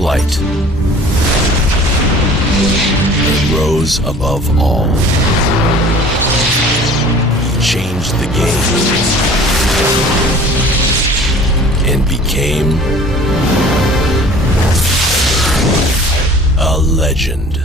flight and rose above all. He changed the game and became a legend.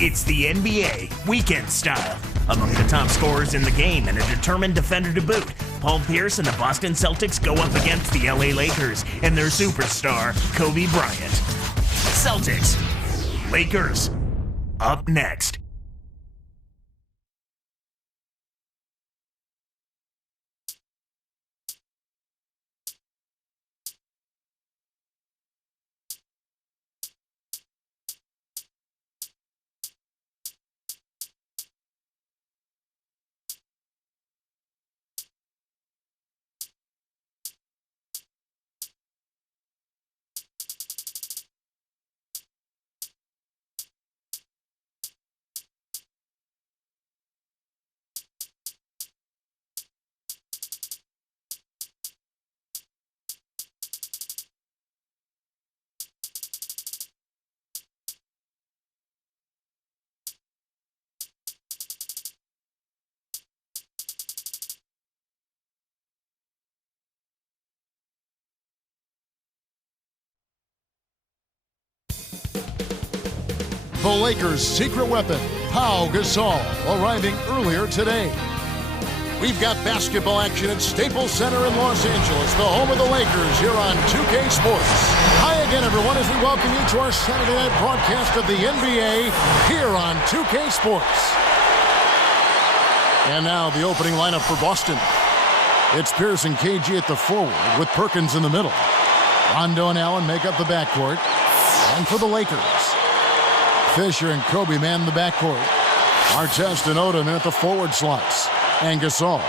It's the NBA, weekend style. Among the top scorers in the game and a determined defender to boot, Paul Pierce and the Boston Celtics go up against the LA Lakers and their superstar, Kobe Bryant. Celtics, Lakers, up next. The Lakers' secret weapon, Pau Gasol, arriving earlier today. We've got basketball action at Staples Center in Los Angeles, the home of the Lakers, here on 2K Sports. Hi again, everyone, as we welcome you to our Saturday night broadcast of the NBA here on 2K Sports. And now the opening lineup for Boston. It's Pierce and KG at the forward with Perkins in the middle. Rondo and Allen make up the backcourt. And for the Lakers, Fisher and Kobe man the backcourt. Artest and Odom in at the forward slots. And Gasol.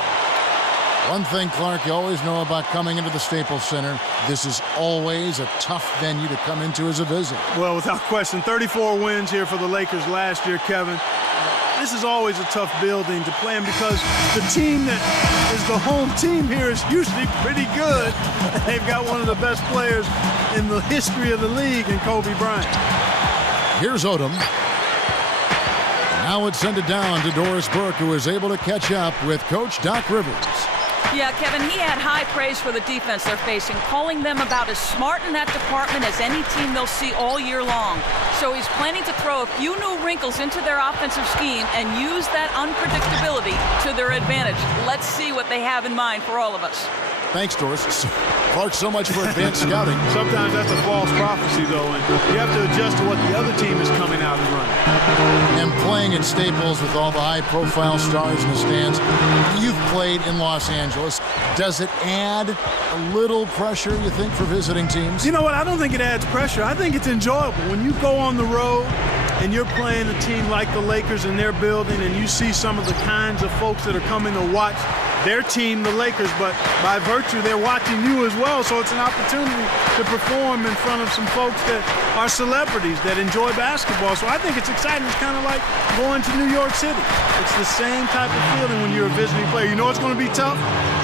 One thing, Clark, you always know about coming into the Staples Center, this is always a tough venue to come into as a visitor. Well, without question, 34 wins here for the Lakers last year, Kevin. This is always a tough building to play in because the team that is the home team here is usually pretty good. They've got one of the best players in the history of the league in Kobe Bryant. Here's Odom. Now it's sent it down to Doris Burke, who is able to catch up with Coach Doc Rivers. Yeah, Kevin, he had high praise for the defense they're facing, calling them about as smart in that department as any team they'll see all year long. So he's planning to throw a few new wrinkles into their offensive scheme and use that unpredictability to their advantage. Let's see what they have in mind for all of us. Thanks, Doris. Clark, so much for advanced scouting. Sometimes that's a false prophecy, though, and you have to adjust to what the other team is coming out and running. And playing at Staples with all the high-profile stars in the stands, you've played in Los Angeles. Does it add a little pressure, you think, for visiting teams? You know what? I don't think it adds pressure. I think it's enjoyable. When you go on the road and you're playing a team like the Lakers in their building and you see some of the kinds of folks that are coming to watch their team, the Lakers, but by virtue, they're watching you as well, so it's an opportunity to perform in front of some folks that are celebrities that enjoy basketball. So I think it's exciting. It's kind of like going to New York City. It's the same type of feeling when you're a visiting player. You know it's going to be tough.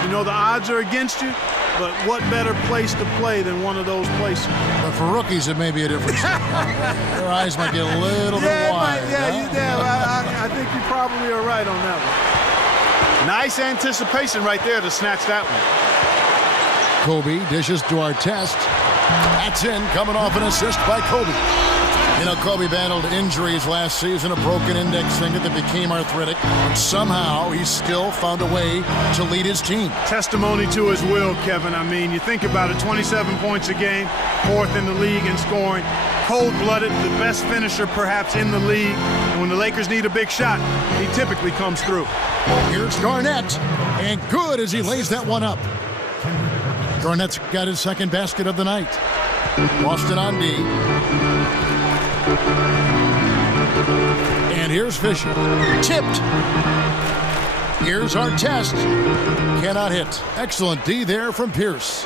You know the odds are against you, but what better place to play than one of those places? But for rookies, it may be a difference. Their eyes might get a little bit wide. I think you probably are right on that one. Nice anticipation right there to snatch that one. Kobe dishes to Artest. That's in, coming off an assist by Kobe. You know, Kobe battled injuries last season, a broken index finger that became arthritic, but somehow he still found a way to lead his team. Testimony to his will, Kevin. I mean, you think about it, 27 points a game, fourth in the league in scoring, cold-blooded, the best finisher perhaps in the league. And when the Lakers need a big shot, he typically comes through. Here's Garnett, and good as he lays that one up. Garnett's got his second basket of the night. Boston on D. And here's Fisher. Tipped. Here's Artest. Cannot hit. Excellent D there from Pierce.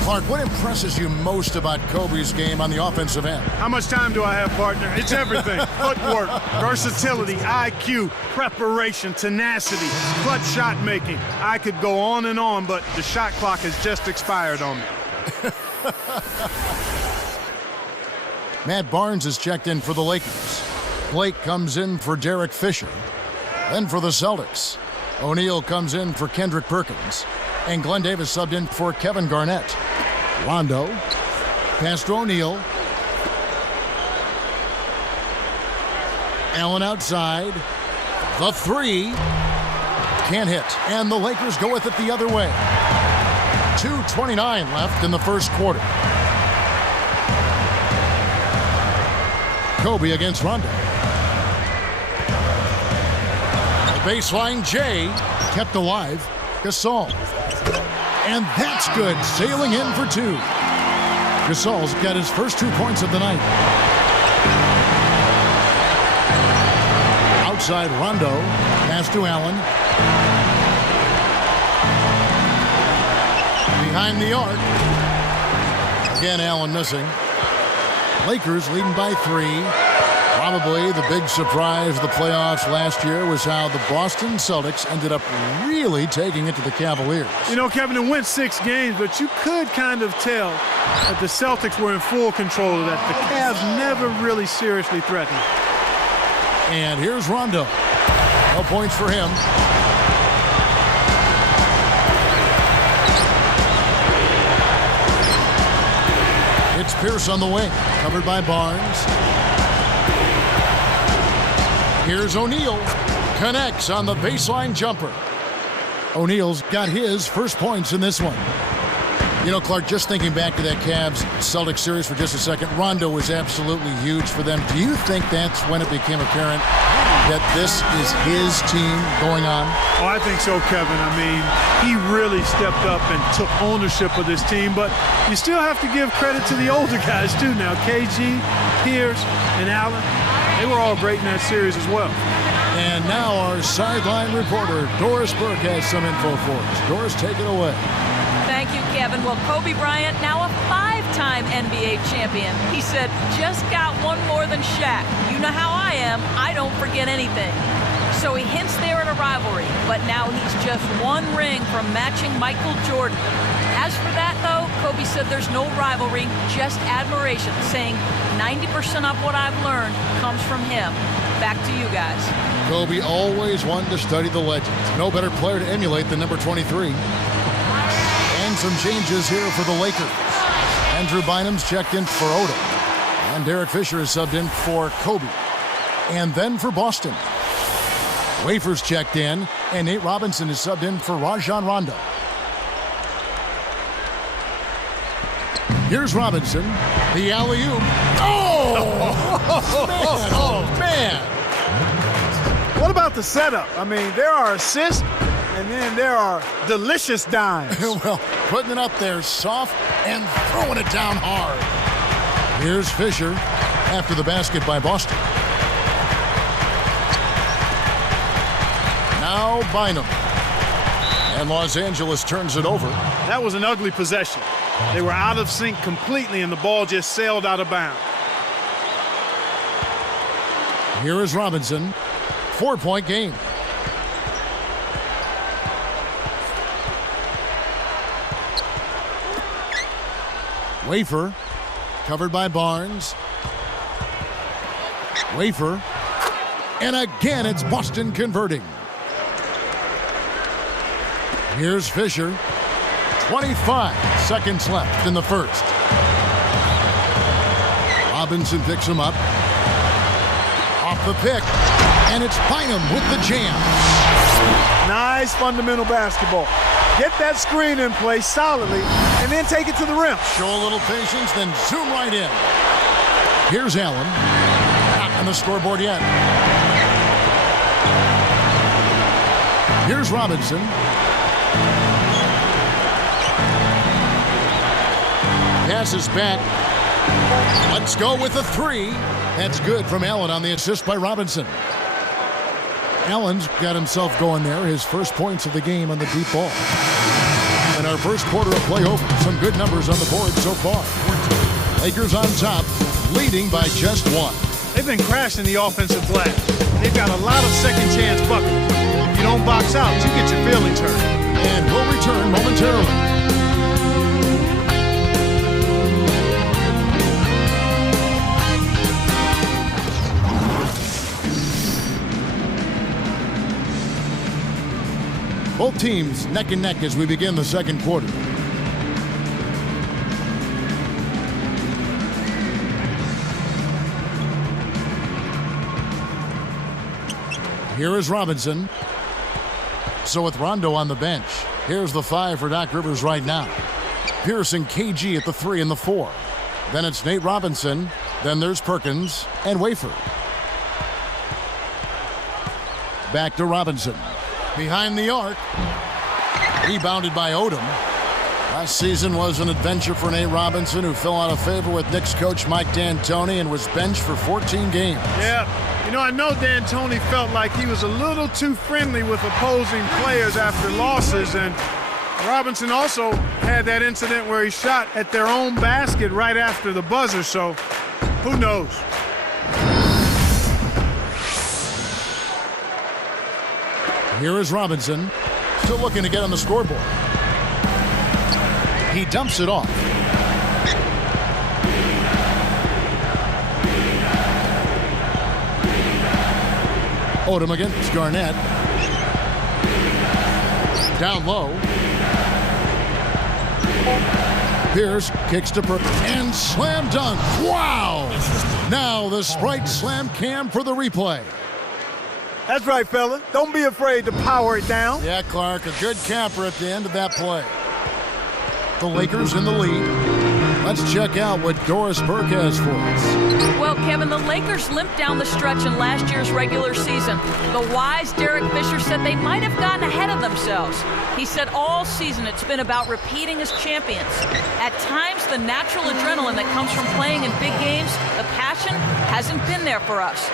Clark, what impresses you most about Kobe's game on the offensive end? How much time do I have, partner? It's everything. Footwork, versatility, IQ, preparation, tenacity, clutch shot making. I could go on, but the shot clock has just expired on me. Matt Barnes has checked in for the Lakers. Blake comes in for Derek Fisher. Then for the Celtics, O'Neal comes in for Kendrick Perkins. And Glenn Davis subbed in for Kevin Garnett. Rondo, pass to O'Neal. Allen outside. The three. Can't hit. And the Lakers go with it the other way. 2:29 left in the first quarter. Kobe against Rondo. The baseline J kept alive. Gasol. And that's good, sailing in for two. Gasol's got his first 2 points of the night. Outside Rondo, pass to Allen. Behind the arc. Again, Allen missing. Lakers leading by 3. Probably the big surprise of the playoffs last year was how the Boston Celtics ended up really taking it to the Cavaliers. You know, Kevin, it went 6 games, but you could kind of tell that the Celtics were in full control of that. The Cavs never really seriously threatened. And here's Rondo. No points for him. It's Pierce on the wing, covered by Barnes. Here's O'Neal. Connects on the baseline jumper. O'Neal's got his first points in this one. You know, Clark, just thinking back to that Cavs-Celtics series for just a second, Rondo was absolutely huge for them. Do you think that's when it became apparent that this is his team going on? Oh, I think so, Kevin. I mean, he really stepped up and took ownership of this team, but you still have to give credit to the older guys, too. Now, KG, Pierce, and Allen, they were all great in that series as well. And now our sideline reporter, Doris Burke, has some info for us. Doris, take it away. Thank you, Kevin. Well, Kobe Bryant, now a 5-time NBA champion. He said, just got one more than Shaq. You know how I am. I don't forget anything. So he hints there at a rivalry, but now he's just one ring from matching Michael Jordan. As for that, though, Kobe said there's no rivalry, just admiration, saying 90% of what I've learned comes from him. Back to you guys. Kobe always wanted to study the legends. No better player to emulate than number 23. And some changes here for the Lakers. Andrew Bynum's checked in for Odom. And Derek Fisher is subbed in for Kobe. And then for Boston, Wafer's checked in, and Nate Robinson is subbed in for Rajon Rondo. Here's Robinson, the alley-oop. Oh, man. What about the setup? I mean, there are assists, and then there are delicious dimes. Well, putting it up there soft and throwing it down hard. Here's Fisher after the basket by Boston. Now Bynum. And Los Angeles turns it over. That was an ugly possession. They were out of sync completely, and the ball just sailed out of bounds. Here is Robinson. 4-point game. Wafer, covered by Barnes. Wafer, and again it's Boston converting. Here's Fisher. 25 seconds left in the first. Robinson picks him up. Off the pick, and it's Bynum with the jam. Nice fundamental basketball. Get that screen in place solidly, and then take it to the rim. Show a little patience, then zoom right in. Here's Allen. Not on the scoreboard yet. Here's Robinson. Passes back. Let's go with a three. That's good from Allen on the assist by Robinson. Allen's got himself going there. His first points of the game on the deep ball. And our first quarter of play over. Some good numbers on the board so far. Lakers on top, leading by just one. They've been crashing the offensive glass. They've got a lot of second chance buckets. If you don't box out, you get your feelings hurt. And we'll return momentarily. Both teams neck and neck as we begin the second quarter. Here is Robinson. So with Rondo on the bench, here's the 5 for Doc Rivers right now. Pierce and KG at the 3 and the 4. Then it's Nate Robinson. Then there's Perkins and Wafer. Back to Robinson. Behind the arc. Rebounded by Odom. Last season was an adventure for Nate Robinson, who fell out of favor with Knicks coach Mike D'Antoni and was benched for 14 games. Yeah, you know, I know D'Antoni felt like he was a little too friendly with opposing players after losses, and Robinson also had that incident where he shot at their own basket right after the buzzer, so who knows? Here is Robinson, still looking to get on the scoreboard. He dumps it off. Odom against Garnett. Down low. Pierce kicks to Perkins and slam dunk. Wow! Now the Sprite slam cam for the replay. That's right, fella. Don't be afraid to power it down. Yeah, Clark, a good capper at the end of that play. The Lakers in the lead. Let's check out what Doris Burke has for us. Well, Kevin, the Lakers limped down the stretch in last year's regular season. The wise Derek Fisher said they might have gotten ahead of themselves. He said all season it's been about repeating as champions. At times, the natural adrenaline that comes from playing in big games, the passion, hasn't been there for us.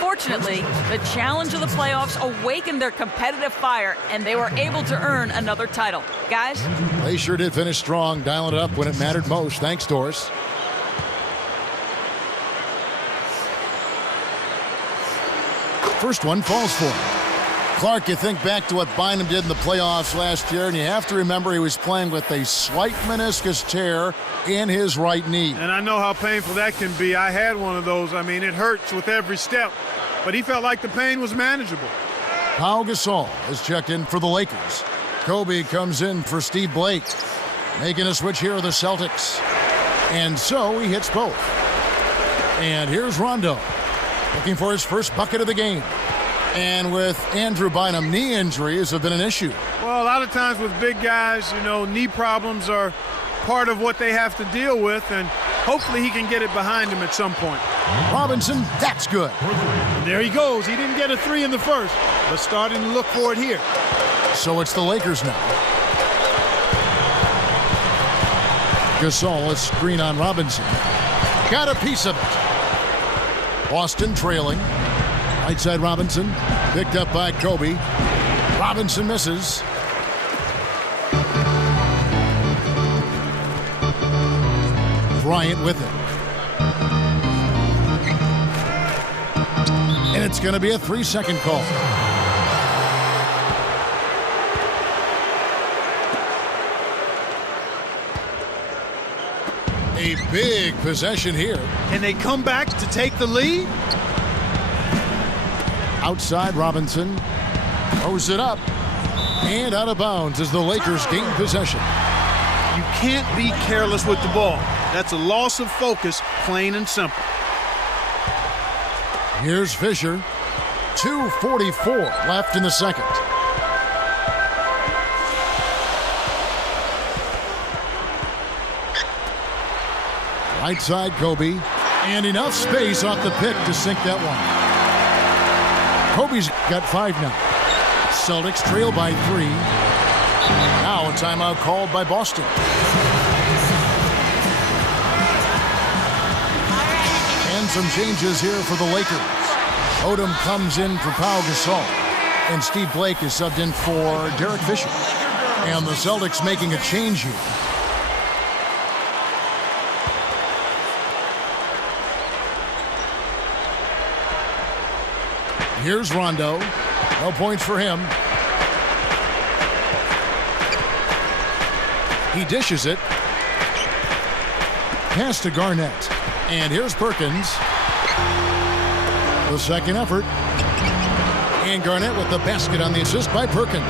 Fortunately, the challenge of the playoffs awakened their competitive fire, and they were able to earn another title. Guys? They sure did finish strong, dialing it up when it mattered most. Thanks, Doris. First one falls for him. Clark, you think back to what Bynum did in the playoffs last year, and you have to remember he was playing with a slight meniscus tear in his right knee. And I know how painful that can be. I had one of those. I mean, it hurts with every step. But he felt like the pain was manageable. Pau Gasol is checked in for the Lakers. Kobe comes in for Steve Blake. Making a switch here are the Celtics. And so he hits both. And here's Rondo, looking for his first bucket of the game. And with Andrew Bynum, knee injuries have been an issue. Well, a lot of times with big guys, knee problems are part of what they have to deal with, and hopefully he can get it behind him at some point. Robinson, that's good. And there he goes. He didn't get a three in the first, but starting to look for it here. So it's the Lakers now. Gasol, a screen on Robinson. Got a piece of it. Boston trailing. Right side Robinson, picked up by Kobe. Robinson misses. Bryant with it. And it's going to be a 3-second call. A big possession here. Can they come back to take the lead? Outside Robinson throws it up and out of bounds as the Lakers gain possession. You can't be careless with the ball. That's a loss of focus, plain and simple. Here's Fisher. 2:44 left in the second. Right side Kobe, and enough space off the pick to sink that one. Kobe's got 5 now. Celtics trail by 3. Now a timeout called by Boston. And some changes here for the Lakers. Odom comes in for Pau Gasol. And Steve Blake is subbed in for Derek Fisher. And the Celtics making a change here. Here's Rondo. No points for him. He dishes it. Pass to Garnett. And here's Perkins. The second effort. And Garnett with the basket on the assist by Perkins.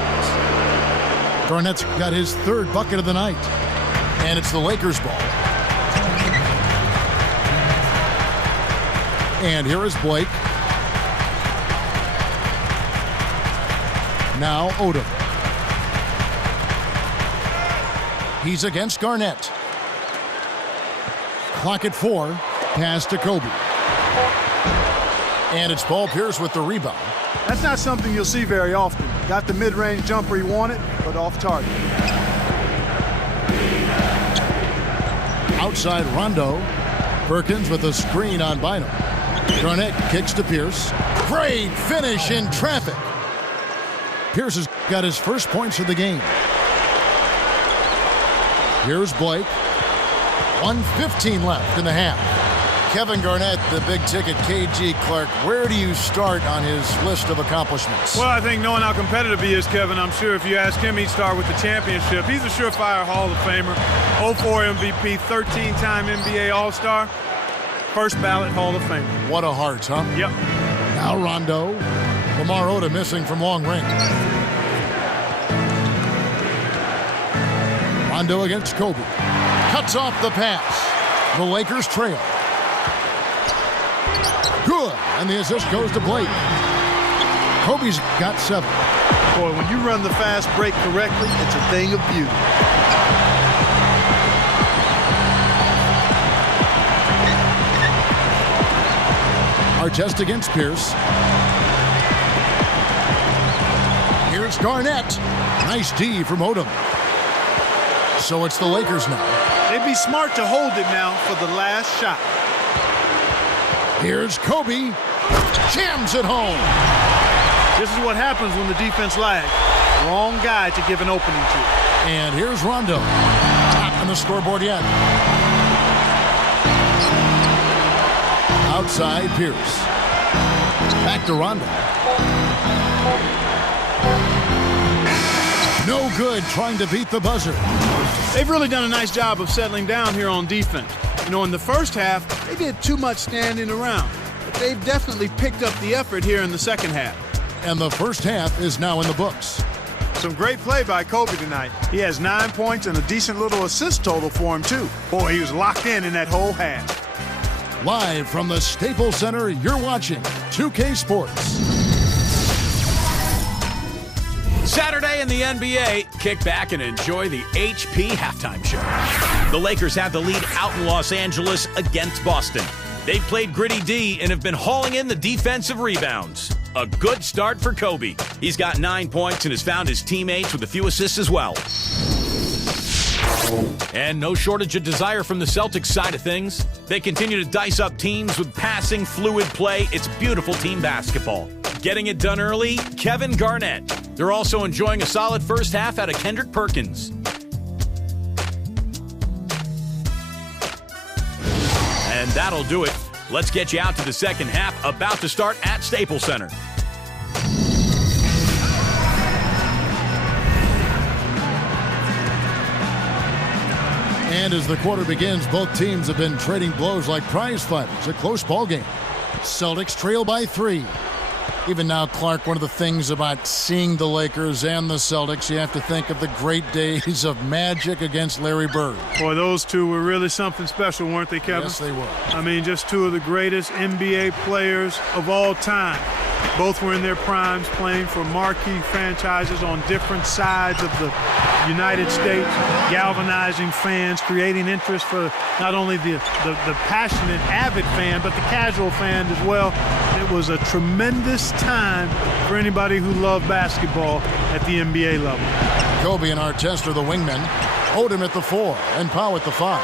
Garnett's got his 3rd bucket of the night. And it's the Lakers' ball. And here is Blake. Now Odom. He's against Garnett. Clock at 4. Pass to Kobe. And it's Paul Pierce with the rebound. That's not something you'll see very often. Got the mid-range jumper he wanted, but off target. Outside Rondo. Perkins with a screen on Bynum. Garnett kicks to Pierce. Great finish in traffic. Pierce has got his first points of the game. Here's Blake. 1:15 left in the half. Kevin Garnett, the big-ticket KG. Clark, where do you start on his list of accomplishments? Well, I think knowing how competitive he is, Kevin, I'm sure if you ask him, he'd start with the championship. He's a surefire Hall of Famer, 04 MVP, 13-time NBA All-Star, first ballot Hall of Famer. What a heart, huh? Yep. Now Rondo. Lamar Odom missing from long range. Rondo against Kobe. Cuts off the pass. The Lakers trail. Good. And the assist goes to Blake. Kobe's got 7. Boy, when you run the fast break correctly, it's a thing of beauty. Artest against Pierce. Here's Garnett. Nice D from Odom. So it's the Lakers now. They'd be smart to hold it now for the last shot. Here's Kobe. Jams it home. This is what happens when the defense lags. Wrong guy to give an opening to. And here's Rondo. Not on the scoreboard yet. Outside Pierce. Back to Rondo. No good trying to beat the buzzer. They've really done a nice job of settling down here on defense. You know, in the first half, they did too much standing around. But they've definitely picked up the effort here in the second half. And the first half is now in the books. Some great play by Kobe tonight. He has 9 points and a decent little assist total for him, too. Boy, he was locked in that whole half. Live from the Staples Center, you're watching 2K Sports. Saturday in the NBA, kick back and enjoy the HP halftime show. The Lakers have the lead out in Los Angeles against Boston. They've played gritty D and have been hauling in the defensive rebounds. A good start for Kobe. He's got 9 points and has found his teammates with a few assists as well. And no shortage of desire from the Celtics side of things. They continue to dice up teams with passing, fluid play. It's beautiful team basketball. Getting it done early, Kevin Garnett. They're also enjoying a solid first half out of Kendrick Perkins. And that'll do it. Let's get you out to the second half, about to start at Staples Center. And as the quarter begins, both teams have been trading blows like prize fighters. A close ball game. Celtics trail by 3. Even now, Clark, one of the things about seeing the Lakers and the Celtics, you have to think of the great days of Magic against Larry Bird. Boy, those two were really something special, weren't they, Kevin? Yes, they were. I mean, just two of the greatest NBA players of all time. Both were in their primes playing for marquee franchises on different sides of the United States, galvanizing fans, creating interest for not only the passionate, avid fan, but the casual fan as well. It was a tremendous time for anybody who loved basketball at the NBA level. Kobe and Artest are the wingmen. Odom at the 4, and Powell at the 5,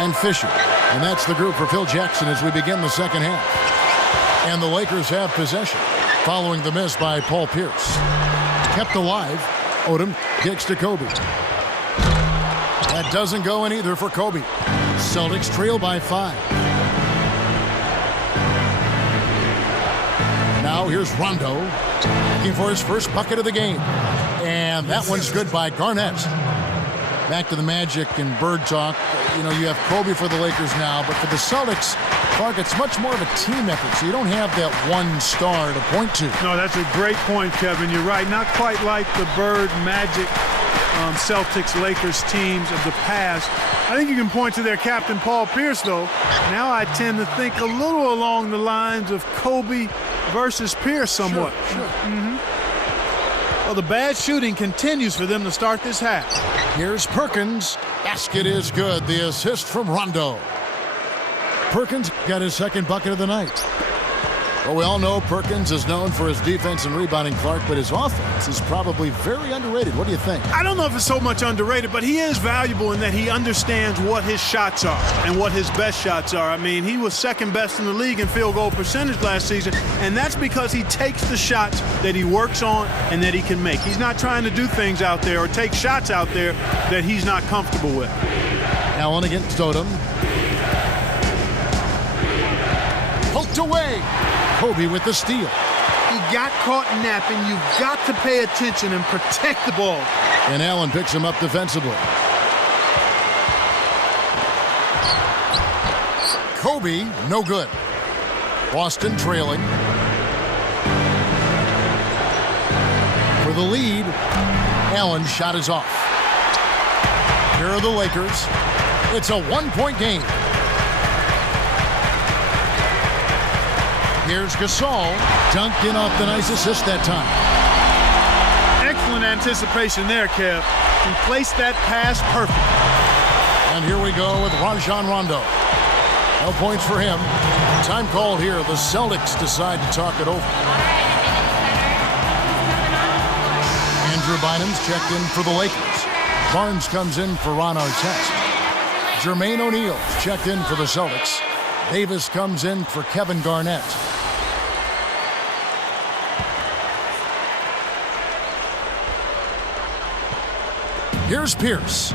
and Fisher. And that's the group for Phil Jackson as we begin the second half. And the Lakers have possession, following the miss by Paul Pierce. Kept alive, Odom kicks to Kobe. That doesn't go in either for Kobe. Celtics trail by 5. Now here's Rondo, looking for his first bucket of the game. And that one's good by Garnett. Back to the Magic and Bird talk. You know, you have Kobe for the Lakers now, but for the Celtics, Clark, it's much more of a team effort, so you don't have that one star to point to. No, that's a great point, Kevin. You're right. Not quite like the Bird, Magic, Celtics, Lakers teams of the past. I think you can point to their captain, Paul Pierce, though. Now I tend to think a little along the lines of Kobe versus Pierce somewhat. Sure. Well, the bad shooting continues for them to start this half. Here's Perkins. Basket is good. The assist from Rondo. Perkins got his second bucket of the night. Well, we all know Perkins is known for his defense and rebounding, Clark, but his offense is probably very underrated. What do you think? I don't know if it's so much underrated, but he is valuable in that he understands what his shots are and what his best shots are. I mean, he was second best in the league in field goal percentage last season, and that's because he takes the shots that he works on and that he can make. He's not trying to do things out there or take shots out there that he's not comfortable with. Allen against Odom. Poked away. Kobe with the steal. He got caught napping. You've got to pay attention and protect the ball. And Allen picks him up defensively. Kobe, no good. Boston trailing. For the lead, Allen's shot is off. Here are the Lakers. It's a one-point game. Here's Gasol. Dunked in off the nice assist that time. Excellent anticipation there, Kev. He placed that pass perfectly. And here we go with Rajon Rondo. No points for him. Time called here. The Celtics decide to talk it over. Andrew Bynum's checked in for the Lakers. Barnes comes in for Ron Artest. Jermaine O'Neal checked in for the Celtics. Davis comes in for Kevin Garnett. Here's Pierce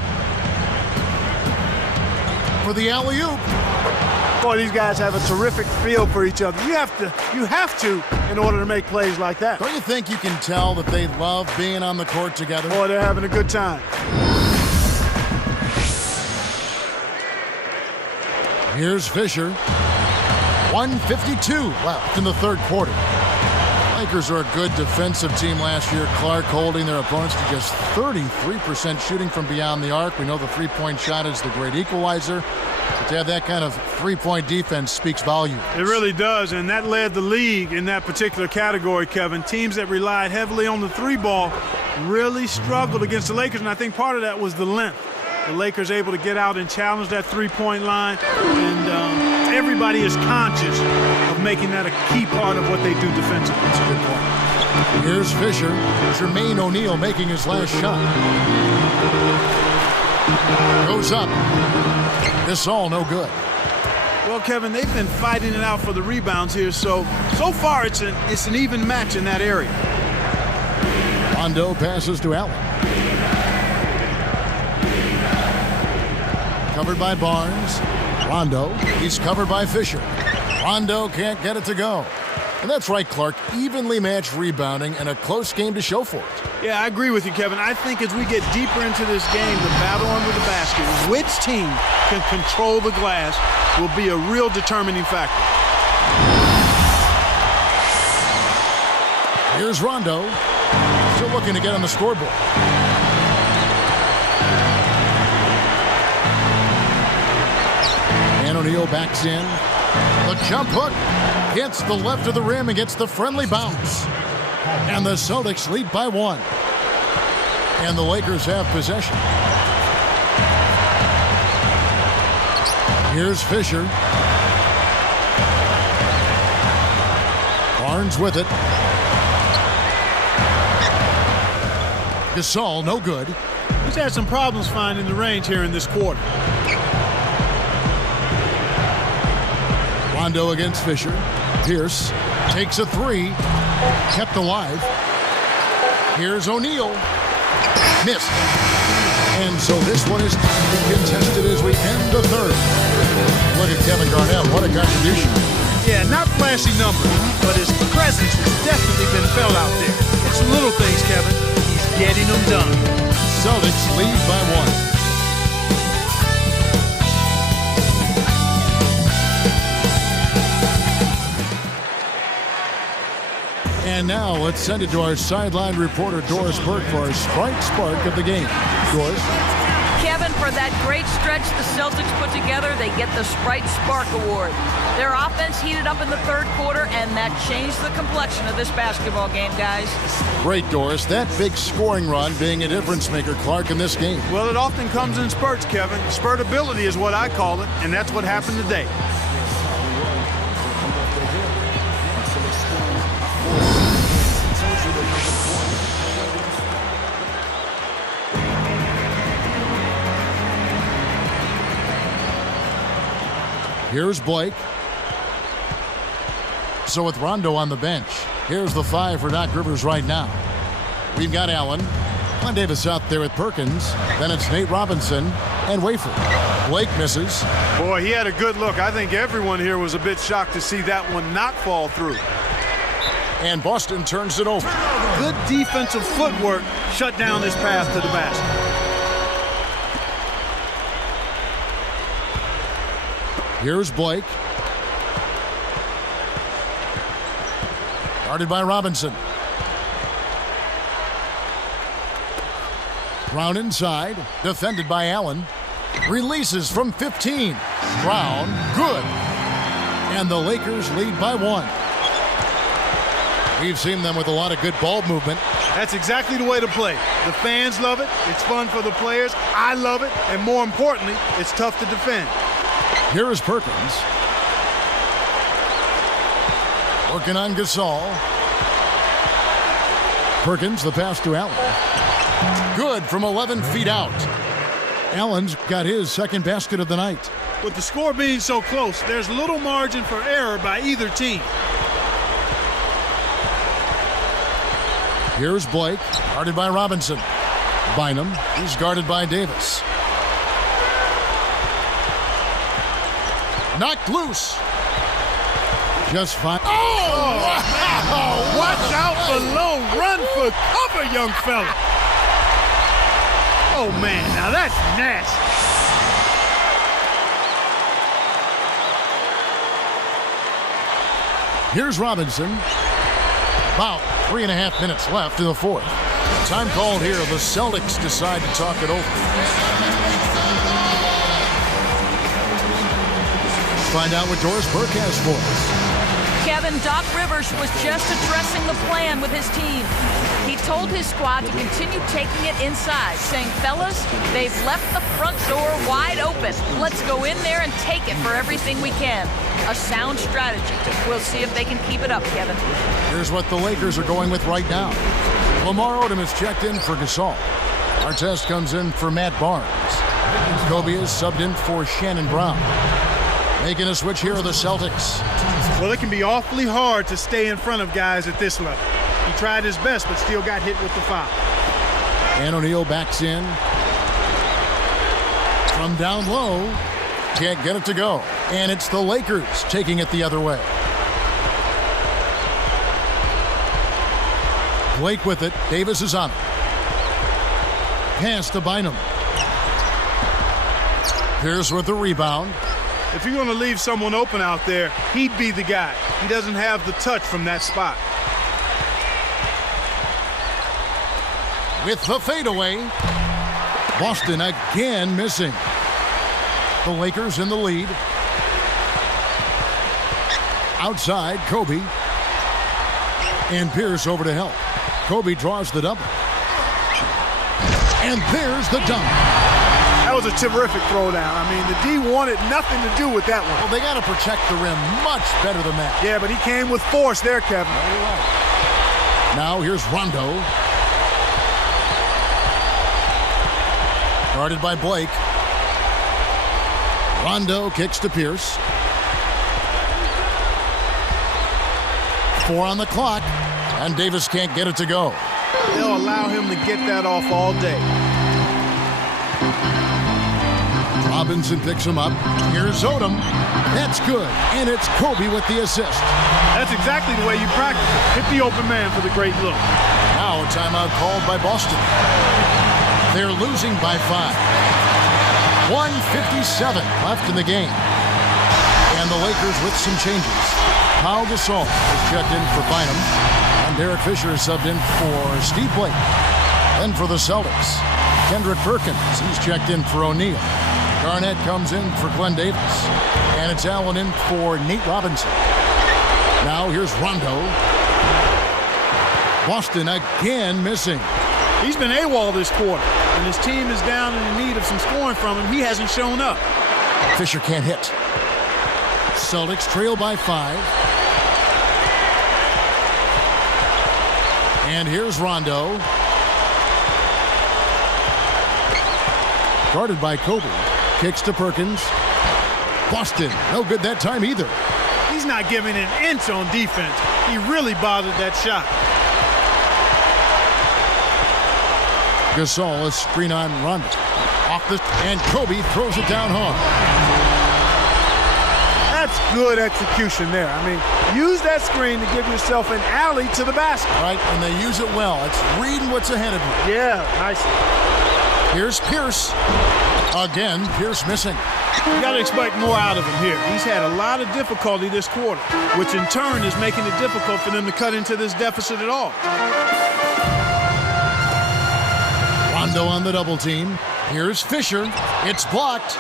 for the alley-oop. Boy, these guys have a terrific feel for each other. You have to in order to make plays like that. Don't you think you can tell that they love being on the court together? Boy, they're having a good time. Here's Fisher. 1:52 left in the third quarter. Lakers are a good defensive team last year, Clark, holding their opponents to just 33% shooting from beyond the arc. We know the three-point shot is the great equalizer, but to have that kind of three-point defense speaks volumes. It really does, and that led the league in that particular category, Kevin. Teams that relied heavily on the three ball really struggled against the Lakers, and I think part of that was the length. The Lakers able to get out and challenge that three-point line, and everybody is conscious of making that a key part of what they do defensively. That's a good point. Here's Fisher. Jermaine O'Neal making his last shot. Goes up. This all no good. Well, Kevin, they've been fighting it out for the rebounds here, so far it's an even match in that area. Rondo passes to Allen. Covered by Barnes. Rondo. He's covered by Fisher. Rondo can't get it to go. And that's right, Clark. Evenly matched rebounding and a close game to show for it. Yeah, I agree with you, Kevin. I think as we get deeper into this game, the battle under the basket, which team can control the glass will be a real determining factor. Here's Rondo. Still looking to get on the scoreboard. And O'Neal backs in. The jump hook hits the left of the rim and gets the friendly bounce. And the Celtics lead by one. And the Lakers have possession. Here's Fisher. Barnes with it. Gasol, no good. He's had some problems finding the range here in this quarter. Rondo against Fisher. Pierce takes a three. Kept alive. Here's O'Neal. Missed. And so this one is contested as we end the third. Look at Kevin Garnett. What a contribution. Yeah, not flashy numbers, but his presence has definitely been felt out there. It's the little things, Kevin. He's getting them done. Celtics lead by one. And now let's send it to our sideline reporter, Doris Burke, for our Sprite Spark of the game. Doris? Kevin, for that great stretch the Celtics put together, they get the Sprite Spark Award. Their offense heated up in the third quarter, and that changed the complexion of this basketball game, guys. Great, Doris. That big scoring run being a difference maker, Clark, in this game. Well, it often comes in spurts, Kevin. Spurtability is what I call it, and that's what happened today. Here's Blake. So with Rondo on the bench, here's the five for Doc Rivers right now. We've got Allen. Glenn Davis out there with Perkins. Then it's Nate Robinson and Wafer. Blake misses. Boy, he had a good look. I think everyone here was a bit shocked to see that one not fall through. And Boston turns it over. Good defensive footwork shut down his path to the basket. Here's Blake. Guarded by Robinson. Brown inside. Defended by Allen. Releases from 15. Brown, good. And the Lakers lead by one. We've seen them with a lot of good ball movement. That's exactly the way to play. The fans love it. It's fun for the players. I love it. And more importantly, it's tough to defend. Here is Perkins. Working on Gasol. Perkins, the pass to Allen. Good from 11 feet out. Allen's got his second basket of the night. With the score being so close, there's little margin for error by either team. Here's Blake, guarded by Robinson. Bynum is guarded by Davis. Knocked loose. Just fine. Oh, wow. Watch out below. Run for cover, young fella. Oh, man, now that's nasty. Here's Robinson. About 3.5 minutes left in the fourth. Time called here. The Celtics decide to talk it over. Find out what Doris Burke has for us. Kevin, Doc Rivers was just addressing the plan with his team. He told his squad to continue taking it inside, saying, fellas, they've left the front door wide open. Let's go in there and take it for everything we can. A sound strategy. We'll see if they can keep it up, Kevin. Here's what the Lakers are going with right now. Lamar Odom is checked in for Gasol. Artest comes in for Matt Barnes. Kobe is subbed in for Shannon Brown. Making a switch here are the Celtics. Well, it can be awfully hard to stay in front of guys at this level. He tried his best, but still got hit with the foul. And O'Neal backs in. From down low, can't get it to go. And it's the Lakers taking it the other way. Blake with it. Davis is on it. Pass to Bynum. Pierce with the rebound. If you're going to leave someone open out there, he'd be the guy. He doesn't have the touch from that spot. With the fadeaway, Boston again missing. The Lakers in the lead. Outside, Kobe. And Pierce over to help. Kobe draws the double. And there's the dunk. That was a terrific throwdown. I mean, the D wanted nothing to do with that one. Well, they got to protect the rim much better than that. Yeah, but he came with force there, Kevin. You're right. Now here's Rondo. Guarded by Blake. Rondo kicks to Pierce. 4 on the clock, and Davis can't get it to go. They'll allow him to get that off all day. Robinson picks him up. Here's Odom. That's good, and it's Kobe with the assist. That's exactly the way you practice it. Hit the open man for the great look. Now a timeout called by Boston. They're losing by 5. 1:57 left in the game. And the Lakers with some changes. Pau Gasol is checked in for Bynum. And Derek Fisher is subbed in for Steve Blake. Then for the Celtics, Kendrick Perkins. He's checked in for O'Neal. Garnett comes in for Glenn Davis. And it's Allen in for Nate Robinson. Now here's Rondo. Boston again missing. He's been AWOL this quarter. When his team is down and in need of some scoring from him, he hasn't shown up. Fisher can't hit. Celtics trail by 5. And here's Rondo. Guarded by Kobe. Kicks to Perkins. Boston, no good that time either. He's not giving an inch on defense. He really bothered that shot. Gasol, a screen on Rondo. Off the, and Kobe throws it down hard. That's good execution there. I mean, use that screen to give yourself an alley to the basket. Right, and they use it well. It's reading what's ahead of you. Yeah, nice. Here's Pierce. Again, Pierce missing. You got to expect more out of him here. He's had a lot of difficulty this quarter, which in turn is making it difficult for them to cut into this deficit at all. Rondo on the double team. Here's Fisher. It's blocked.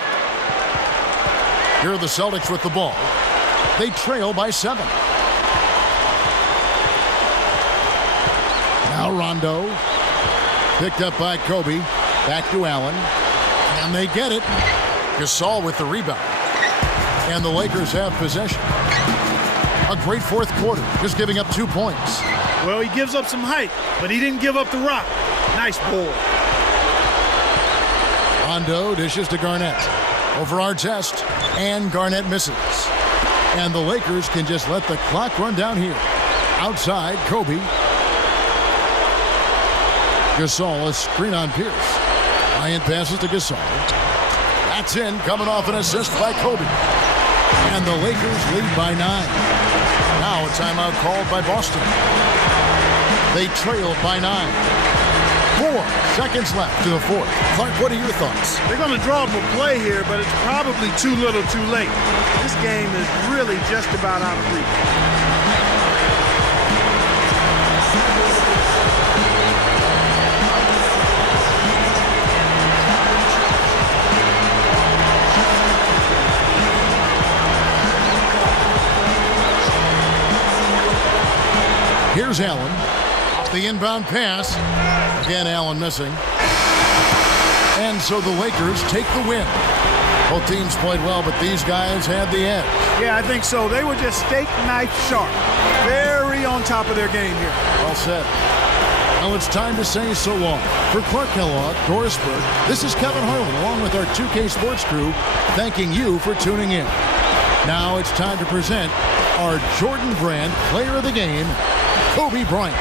Here are the Celtics with the ball. They trail by 7. Now Rondo. Picked up by Kobe. Back to Allen. And they get it. Gasol with the rebound. And the Lakers have possession. A great fourth quarter, just giving up 2 points. Well, he gives up some height, but he didn't give up the rock. Nice ball. Rondo dishes to Garnett. Over Artest, and Garnett misses. And the Lakers can just let the clock run down here. Outside, Kobe. Gasol, a screen on Pierce. Bryant passes to Gasol. That's in, coming off an assist by Kobe. And the Lakers lead by 9. Now a timeout called by Boston. They trailed by 9. 4 seconds left to the fourth. Clark, what are your thoughts? They're going to draw up a play here, but it's probably too little too late. This game is really just about out of reach. Here's Allen. Off the inbound pass. Again, Allen missing. And so the Lakers take the win. Both teams played well, but these guys had the edge. Yeah, I think so. They were just steak knife sharp. Very on top of their game here. Well said. Well, it's time to say so long. For Clark Kellogg, Doris Burke, this is Kevin Harlan, along with our 2K Sports crew, thanking you for tuning in. Now it's time to present our Jordan Brand Player of the Game, Kobe Bryant.